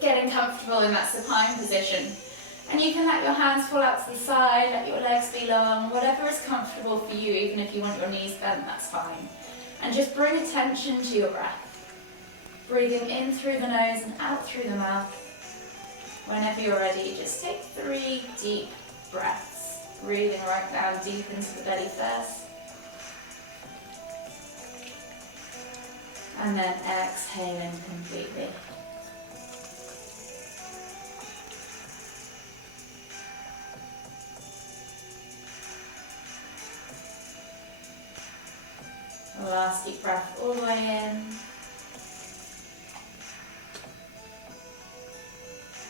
getting comfortable in that supine position. And you can let your hands fall out to the side, let your legs be long, whatever is comfortable for you, even if you want your knees bent, that's fine. And just bring attention to your breath. Breathing in through the nose and out through the mouth. Whenever you're ready, just take 3 deep breaths. Breathing right down deep into the belly first. And then exhaling completely. Last deep breath all the way in.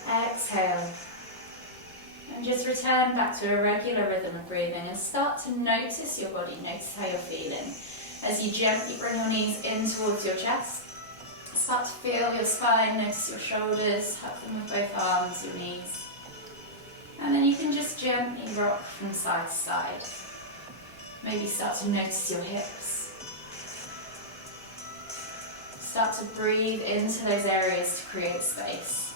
Exhale. And just return back to a regular rhythm of breathing and start to notice your body, notice how you're feeling. As you gently bring your knees in towards your chest, start to feel your spine, notice your shoulders, hug them with both arms, your knees. And then you can just gently rock from side to side. Maybe start to notice your hips. Start to breathe into those areas to create space.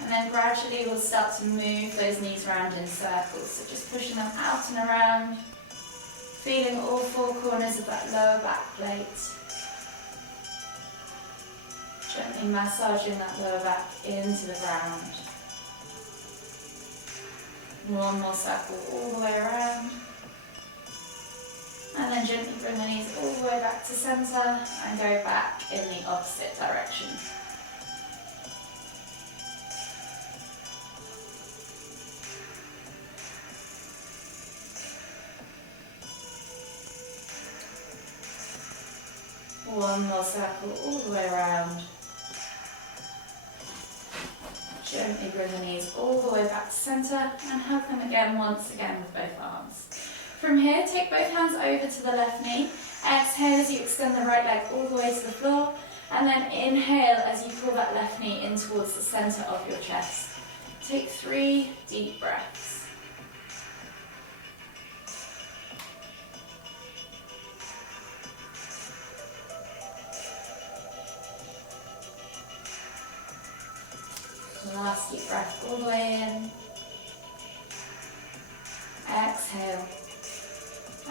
And then gradually we'll start to move those knees around in circles. So just pushing them out and around, feeling all 4 corners of that lower back plate. Gently massaging that lower back into the ground. One more circle all the way around. And then gently bring the knees all the way back to center and go back in the opposite direction. One more circle all the way around. Gently bring the knees all the way back to center and hug them again, once again with both arms. From here, take both hands over to the left knee. Exhale as you extend the right leg all the way to the floor. And then inhale as you pull that left knee in towards the center of your chest. Take 3 deep breaths. Last deep breath all the way in. Exhale.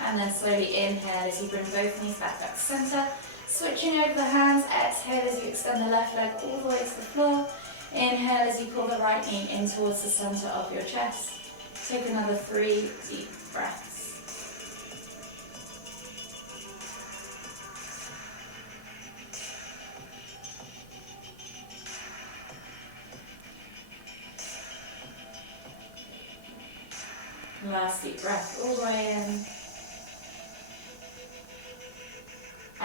And then slowly inhale as you bring both knees back up to center. Switching over the hands, exhale as you extend the left leg all the way to the floor. Inhale as you pull the right knee in towards the center of your chest. Take another 3 deep breaths. Last deep breath all the way in.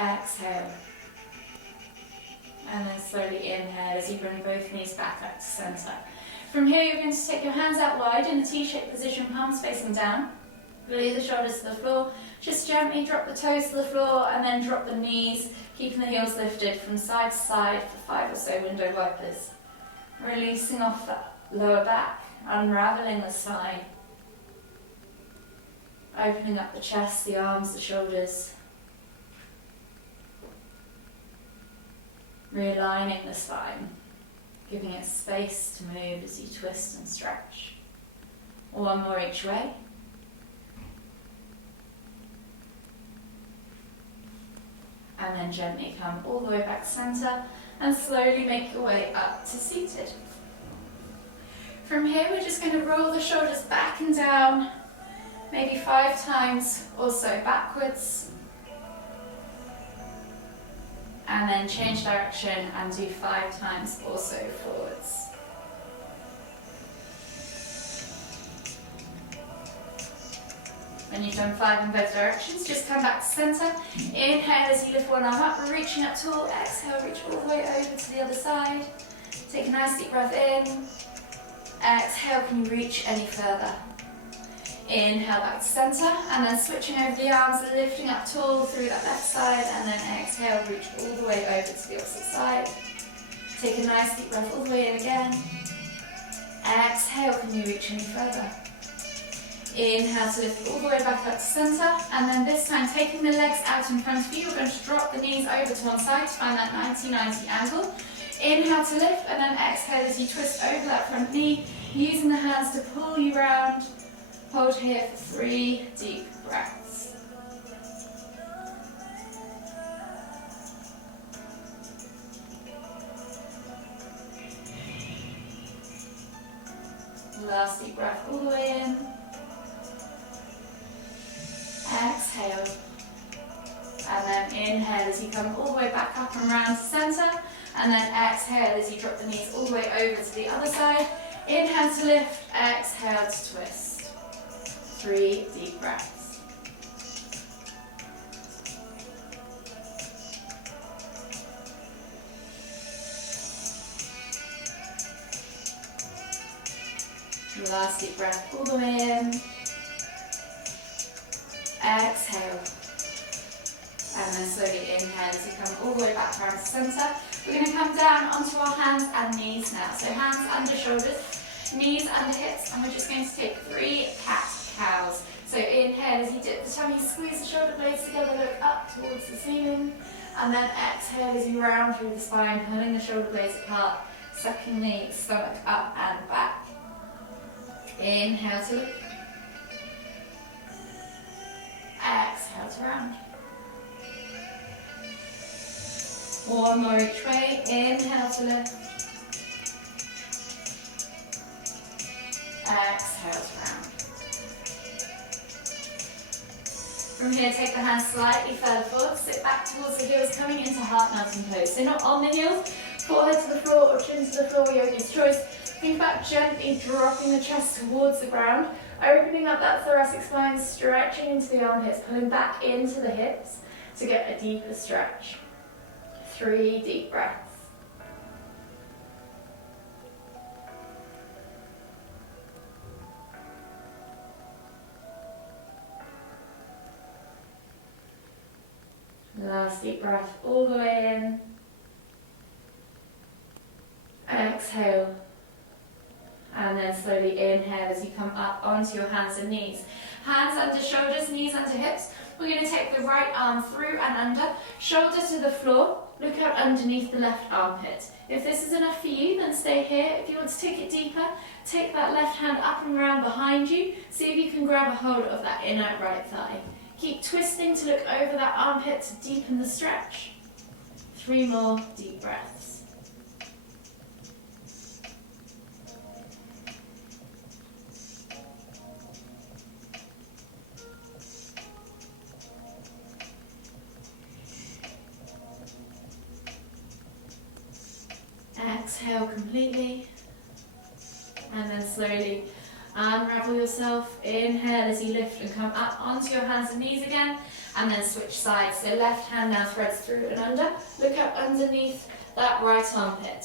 Exhale. And then slowly inhale as you bring both knees back up to center. From here, you're going to take your hands out wide in a T-shaped position, palms facing down. Release the shoulders to the floor. Just gently drop the toes to the floor and then drop the knees, keeping the heels lifted from side to side for 5 or so window wipers. Releasing off that lower back, unraveling the spine. Opening up the chest, the arms, the shoulders. Realigning the spine, giving it space to move as you twist and stretch. One more each way. And then gently come all the way back to center and slowly make your way up to seated. From here, we're just going to roll the shoulders back and down, maybe 5 times or so backwards. And then change direction and do 5 times or so forwards. When you've done 5 in both directions, just come back to center. Inhale as you lift one arm up, reaching up tall. Exhale, reach all the way over to the other side. Take a nice deep breath in. Exhale, can you reach any further? Inhale back to center, and then switching over the arms, lifting up tall through that left side, and then exhale, reach all the way over to the opposite side. Take a nice deep breath all the way in again. Exhale, can you reach any further? Inhale to lift all the way back up to center, and then this time taking the legs out in front of you, you're going to drop the knees over to one side to find that 90-90 angle. Inhale to lift, and then exhale as you twist over that front knee, using the hands to pull you round. Hold here for 3 deep breaths. Last deep breath all the way in. Exhale. And then inhale as you come all the way back up and round to centre. And then exhale as you drop the knees all the way over to the other side. Inhale to lift, exhale to twist. 3 deep breaths. Last deep breath all the way in. Exhale. And then slowly inhale as you come all the way back around to centre. We're going to come down onto our hands and knees now. So hands under shoulders, knees under hips, and we're just going to take 3 cat-cows. So inhale as you dip the tummy, squeeze the shoulder blades together, look up towards the ceiling. And then exhale as you round through the spine, pulling the shoulder blades apart, sucking the stomach up and back. Inhale to lift. Exhale to round. One more each way. Inhale to lift. Exhale to round. From here, take the hands slightly further forward. Sit back towards the heels, coming into heart melting pose. So not on the heels, forehead to the floor or chin to the floor, yogi's choice. Think about gently dropping the chest towards the ground, opening up that thoracic spine, stretching into the armpits, pulling back into the hips to get a deeper stretch. 3 deep breaths. Last deep breath all the way in. Exhale. And then slowly inhale as you come up onto your hands and knees. Hands under shoulders, knees under hips. We're going to take the right arm through and under, shoulder to the floor, look out underneath the left armpit. If this is enough for you, then stay here. If you want to take it deeper, take that left hand up and around behind you. See if you can grab a hold of that inner right thigh. Keep twisting to look over that armpit to deepen the stretch. 3 more deep breaths. Exhale completely, and then slowly unravel yourself. Inhale as you lift and come up onto your hands and knees again, and then switch sides. So left hand now threads through and under. Look up underneath that right armpit.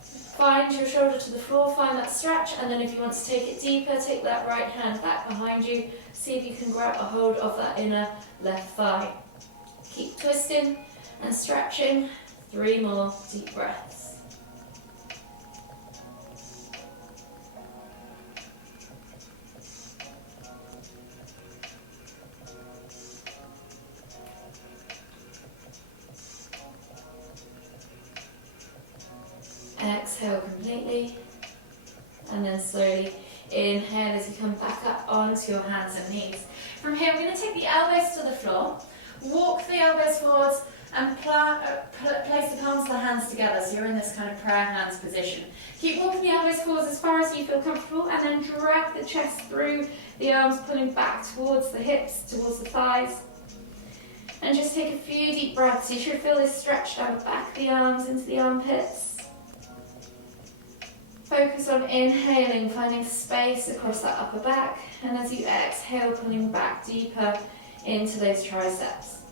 Find your shoulder to the floor, find that stretch, and then if you want to take it deeper, take that right hand back behind you. See if you can grab a hold of that inner left thigh. Keep twisting and stretching. 3 more deep breaths. Exhale completely, and then slowly inhale as you come back up onto your hands and knees. From here, we're going to take the elbows to the floor, walk the elbows forwards, and place the palms of the hands together, so you're in this kind of prayer hands position. Keep walking the elbows forwards as far as you feel comfortable, and then drag the chest through the arms, pulling back towards the hips, towards the thighs. And just take a few deep breaths. You should feel this stretch down the back of the arms into the armpits. Focus on inhaling, finding space across that upper back, and as you exhale, pulling back deeper into those triceps.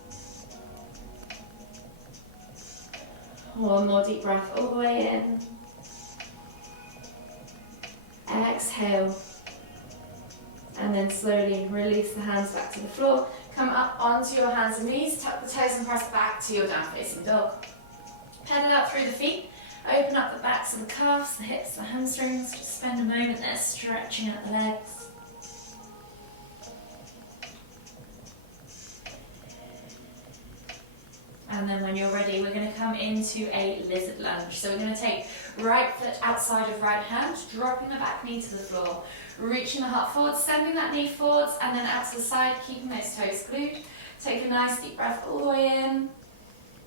1 more deep breath all the way in. Exhale, and then slowly release the hands back to the floor. Come up onto your hands and knees, tuck the toes and press back to your down facing dog. Pedal out through the feet. Open up the backs of the calves, the hips, the hamstrings. Just spend a moment there stretching out the legs. And then when you're ready, we're going to come into a lizard lunge. So we're going to take right foot outside of right hand, dropping the back knee to the floor, reaching the heart forward, sending that knee forwards, and then out to the side, keeping those toes glued. Take a nice deep breath all the way in.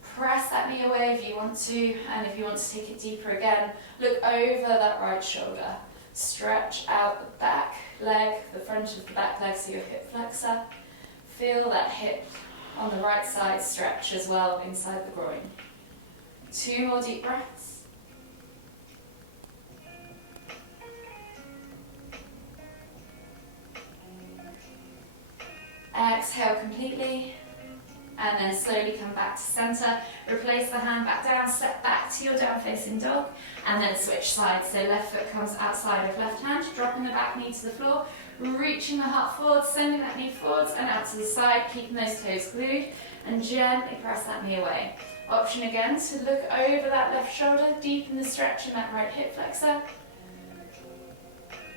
Press that knee away if you want to, and if you want to take it deeper again, look over that right shoulder. Stretch out the back leg, the front of the back leg, so your hip flexor. Feel that hip on the right side stretch as well inside the groin. 2 more deep breaths. Exhale completely. And then slowly come back to center. Replace the hand back down, step back to your down facing dog, and then switch sides. So left foot comes outside of left hand, dropping the back knee to the floor, reaching the heart forward, sending that knee forwards and out to the side, keeping those toes glued, and gently press that knee away. Option again to look over that left shoulder, deepen the stretch in that right hip flexor,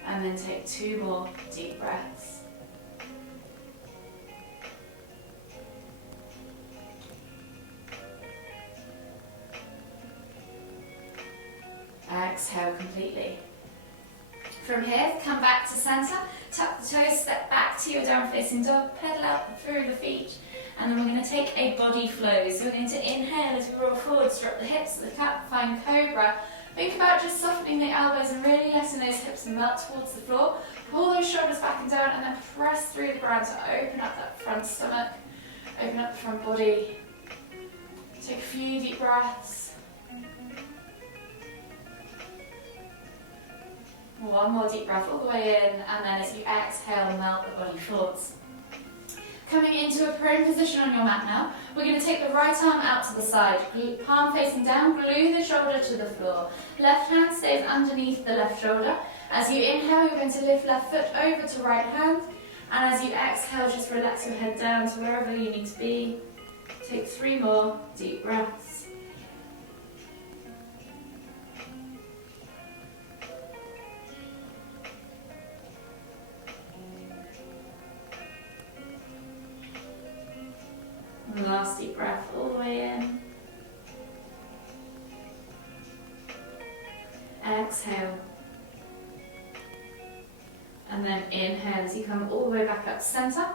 and then take 2 more deep breaths. Exhale completely. From here, come back to center, tuck the toes, step back to your down facing dog, pedal out through the feet, and then we're going to take a body flow. So we're going to inhale as we roll forwards, drop the hips to the cat, find cobra. Think about just softening the elbows and really letting those hips melt towards the floor. Pull those shoulders back and down, and then press through the ground to open up that front stomach, open up the front body. Take a few deep breaths. 1 more deep breath all the way in, and then as you exhale, melt the body forwards. Coming into a prone position on your mat now, we're going to take the right arm out to the side, palm facing down, glue the shoulder to the floor. Left hand stays underneath the left shoulder. As you inhale, you're going to lift left foot over to right hand, and as you exhale, just relax your head down to wherever you need to be. Take 3 more deep breaths. Last deep breath all the way in. Exhale. And then inhale as you come all the way back up to center.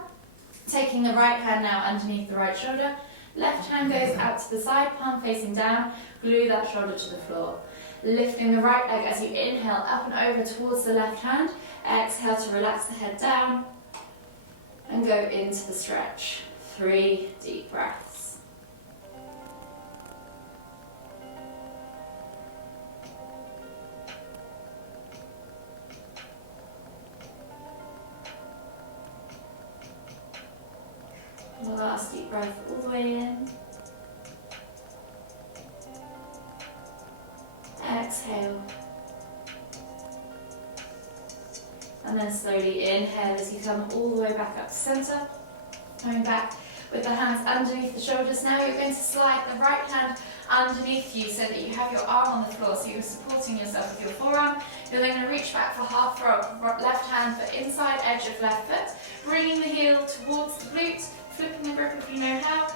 Taking the right hand now underneath the right shoulder. Left hand goes out to the side, palm facing down. Glue that shoulder to the floor. Lifting the right leg as you inhale up and over towards the left hand. Exhale to relax the head down. And go into the stretch. 3 deep breaths. Last deep breath all the way in. Exhale. And then slowly inhale as you come all the way back up to center. Coming back with the hands underneath the shoulders. Now you're going to slide the right hand underneath you so that you have your arm on the floor, so you're supporting yourself with your forearm. You're then going to reach back for half roll. Left hand for inside edge of left foot, bringing the heel towards the glute, flipping the grip if you know how,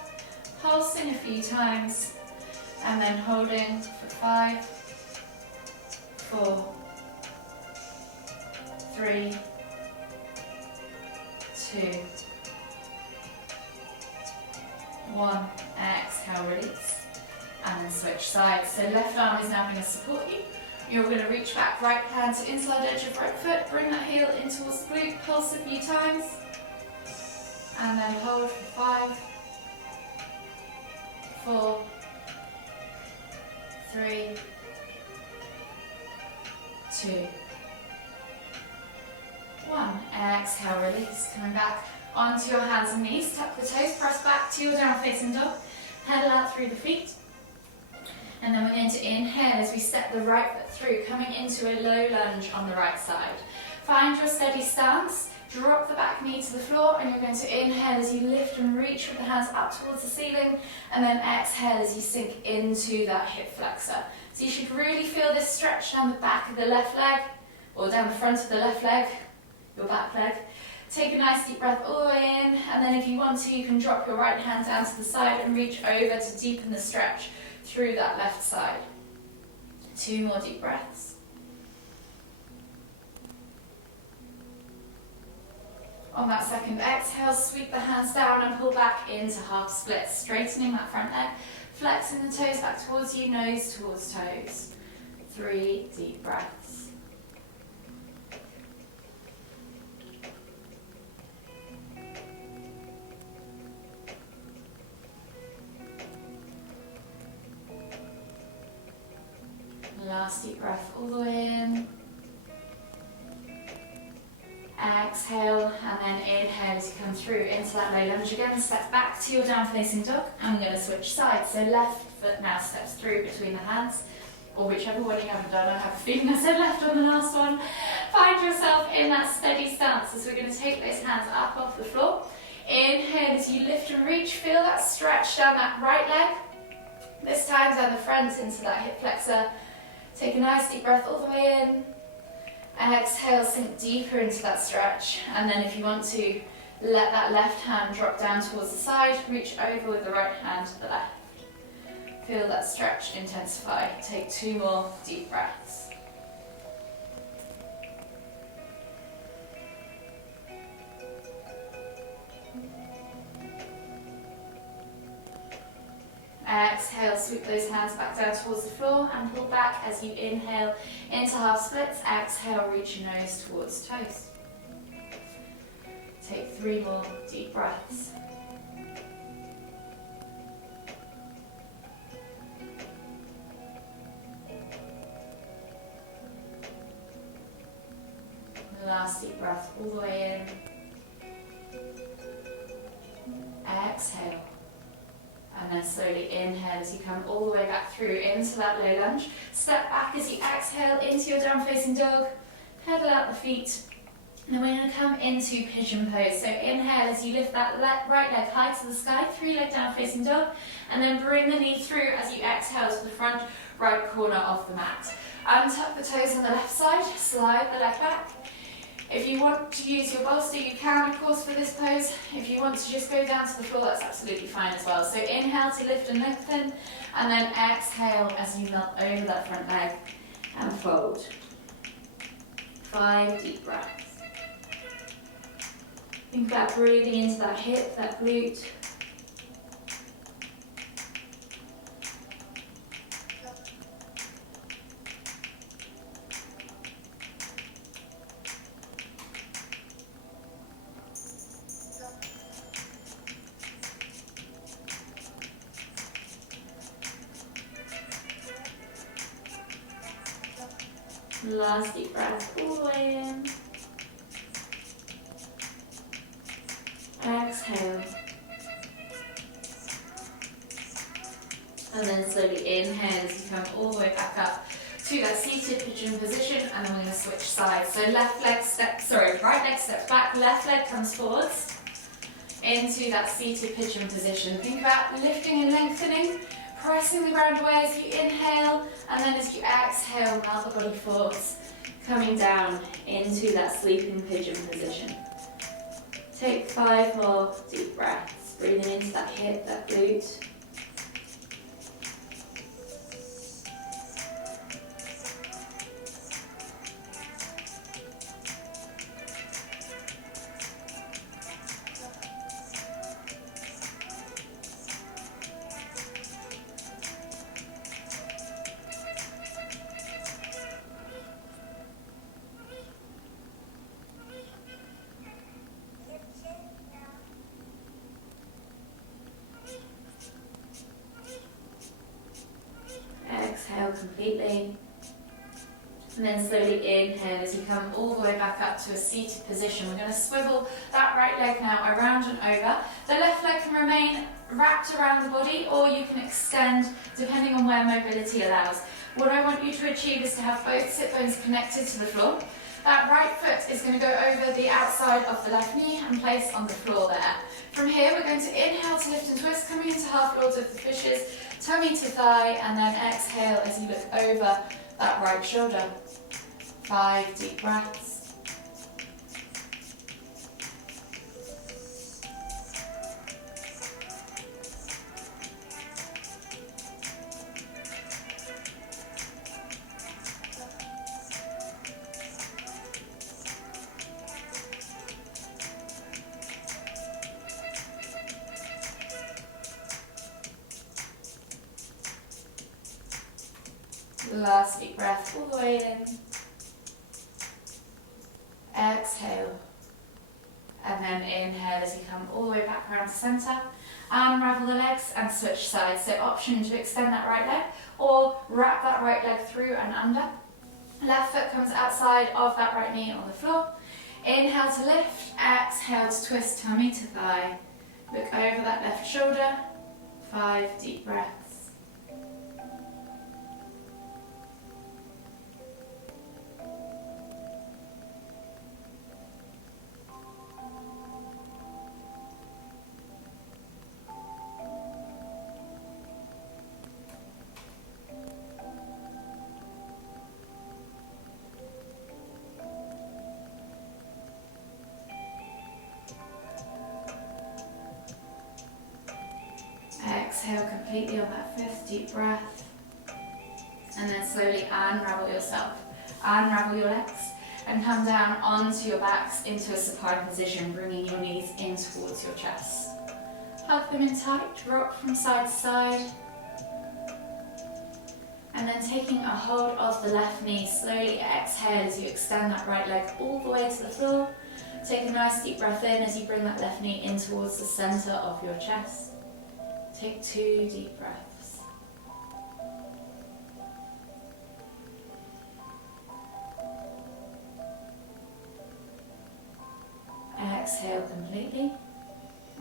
pulsing a few times, and then holding for 5, 4, 3, 2, 1, exhale, release, and then switch sides. So left arm is now going to support you. You're going to reach back, right hand to inside edge of right foot, bring that heel in towards the glute, pulse a few times, and then hold for 5, 4, 3, 2, 1. Exhale, release, coming back onto your hands and knees, tuck the toes, press back to your down facing dog, pedal out through the feet, and then we're going to inhale as we step the right foot through, coming into a low lunge on the right side. Find your steady stance, drop the back knee to the floor, and you're going to inhale as you lift and reach with the hands up towards the ceiling, and then exhale as you sink into that hip flexor. So you should really feel this stretch down the back of the left leg, or down the front of the left leg, your back leg. Take a nice deep breath all the way in, and then if you want to, you can drop your right hand down to the side and reach over to deepen the stretch through that left side. 2 more deep breaths. On that second exhale, sweep the hands down and pull back into half splits, straightening that front leg, flexing the toes back towards you, nose towards toes. 3 deep breaths. Last deep breath all the way in. Exhale, and then inhale as you come through into that low lunge again. Step back to your down facing dog. I'm going to switch sides. So left foot now steps through between the hands, or whichever one you haven't done. I have a feeling I said left on the last one. Find yourself in that steady stance as we're going to take those hands up off the floor. Inhale as you lift and reach. Feel that stretch down that right leg. This time down the front into that hip flexor. Take a nice deep breath all the way in. Exhale, sink deeper into that stretch. And then if you want to, let that left hand drop down towards the side. Reach over with the right hand to the left. Feel that stretch intensify. Take 2 more deep breaths. Exhale, sweep those hands back down towards the floor and pull back as you inhale into half splits. Exhale, reach your nose towards toes. Take 3 more deep breaths. Last deep breath all the way in. Exhale. And then slowly inhale as you come all the way back through into that low lunge. Step back as you exhale into your down facing dog. Pedal out the feet. And then we're going to come into pigeon pose. So inhale as you lift that right leg high to the sky, 3 leg down facing dog. And then bring the knee through as you exhale to the front right corner of the mat. Untuck the toes on the left side, slide the leg back. If you want to use your bolster, you can, of course, for this pose. If you want to just go down to the floor, that's absolutely fine as well. So inhale to lift and lengthen, and then exhale as you melt over that front leg and fold. 5 deep breaths. Think about breathing into that hip, that glute. Last deep breath all the way in. Exhale. And then slowly inhale as you come all the way back up to that seated pigeon position, and then we're going to switch sides. So right leg steps back, left leg comes forwards into that seated pigeon position. Think about lifting and lengthening. Pressing the ground away as you inhale, and then as you exhale, melt the body forwards, coming down into that sleeping pigeon position. Take 5 more deep breaths, breathing into that hip, that glute. Exhale completely. And then slowly inhale as you come all the way back up to a seated position. We're going to swivel that right leg now around and over. The left leg can remain wrapped around the body, or you can extend depending on where mobility allows. What I want you to achieve is to have both sit bones connected to the floor. That right foot is going to go over the outside of the left knee and place on the floor there. From here, we're going to inhale to lift and twist, coming into half lords of the fishes, tummy to thigh, and then exhale as you look over that right shoulder. 5 deep breaths. Last deep breath all the way in. Exhale. And then inhale as you come all the way back around to centre. Unravel the legs and switch sides. So option to extend that right leg or wrap that right leg through and under. Left foot comes outside of that right knee on the floor. Inhale to lift, exhale to twist tummy to thigh. Look over that left shoulder. 5 deep breaths. Exhale completely on that 5th deep breath. And then slowly unravel yourself. Unravel your legs and come down onto your backs into a supine position, bringing your knees in towards your chest. Hug them in tight, rock from side to side. And then taking a hold of the left knee, slowly exhale as you extend that right leg all the way to the floor. Take a nice deep breath in as you bring that left knee in towards the center of your chest. Take 2 deep breaths. Exhale completely.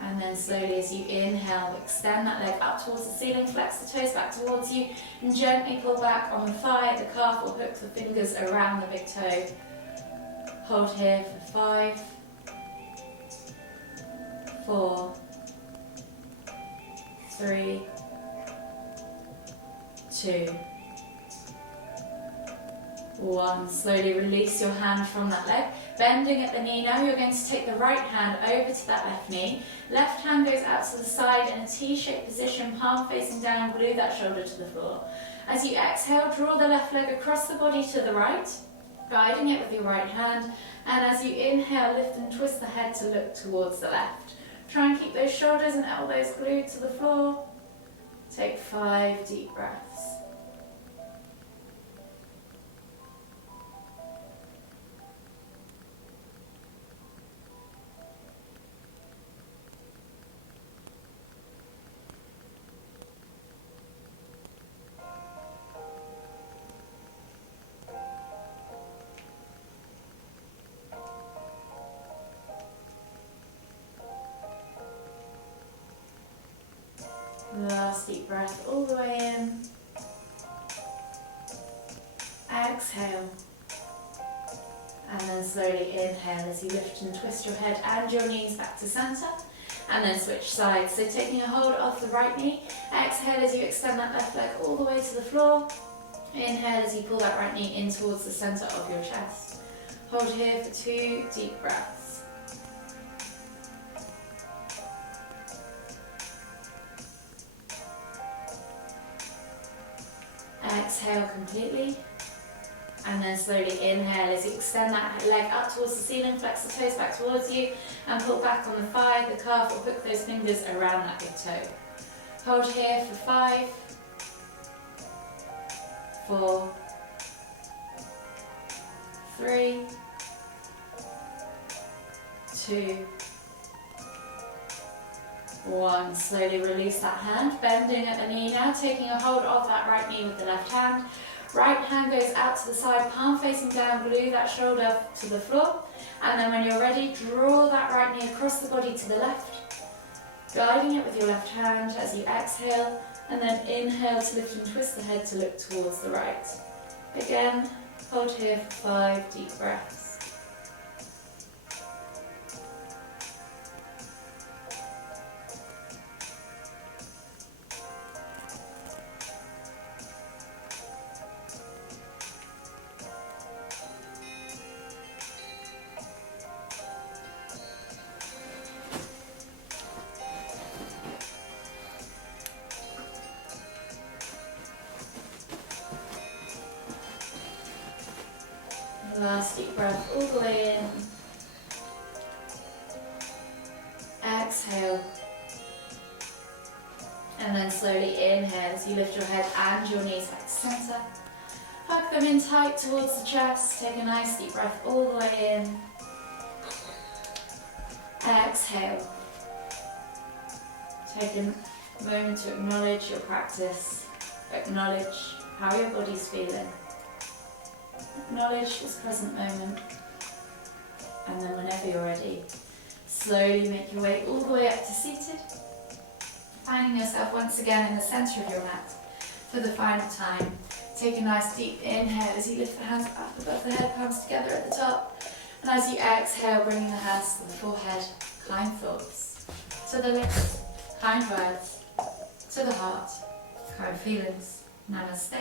And then slowly as you inhale, extend that leg up towards the ceiling, flex the toes back towards you, and gently pull back on the thigh, the calf, or hook the fingers around the big toe. Hold here for 5, 4, 3, 2, 1. Slowly release your hand from that leg. Bending at the knee now, you're going to take the right hand over to that left knee. Left hand goes out to the side in a T-shaped position, palm facing down, glue that shoulder to the floor. As you exhale, draw the left leg across the body to the right, guiding it with your right hand. And as you inhale, lift and twist the head to look towards the left. Try and keep those shoulders and elbows glued to the floor. Take 5 deep breaths. Last deep breath all the way in. Exhale. And then slowly inhale as you lift and twist your head and your knees back to center. And then switch sides. So taking a hold of the right knee. Exhale as you extend that left leg all the way to the floor. Inhale as you pull that right knee in towards the center of your chest. Hold here for 2 deep breaths. Exhale completely, and then slowly inhale as you extend that leg up towards the ceiling, flex the toes back towards you, and pull back on the thigh, the calf, or hook those fingers around that big toe. Hold here for 5, 4, 3, 2, 1. Slowly release that hand, bending at the knee now, taking a hold of that right knee with the left hand. Right hand goes out to the side, palm facing down, glue that shoulder to the floor. And then when you're ready, draw that right knee across the body to the left, guiding it with your left hand as you exhale, and then inhale to lift and twist the head to look towards the right. Again, hold here for 5 deep breaths. Last deep breath all the way in. Exhale. And then slowly inhale as you lift your head and your knees back to center. Hug them in tight towards the chest. Take a nice deep breath all the way in. Exhale. Take a moment to acknowledge your practice. Acknowledge how your body's feeling. Acknowledge this present moment. And then whenever you're ready, slowly make your way all the way up to seated. Finding yourself once again in the centre of your mat for the final time. Take a nice deep inhale as you lift the hands up above the head, palms together at the top. And as you exhale, bringing the hands to the forehead, kind thoughts. To the lips, kind words. To the heart, kind feelings. Namaste.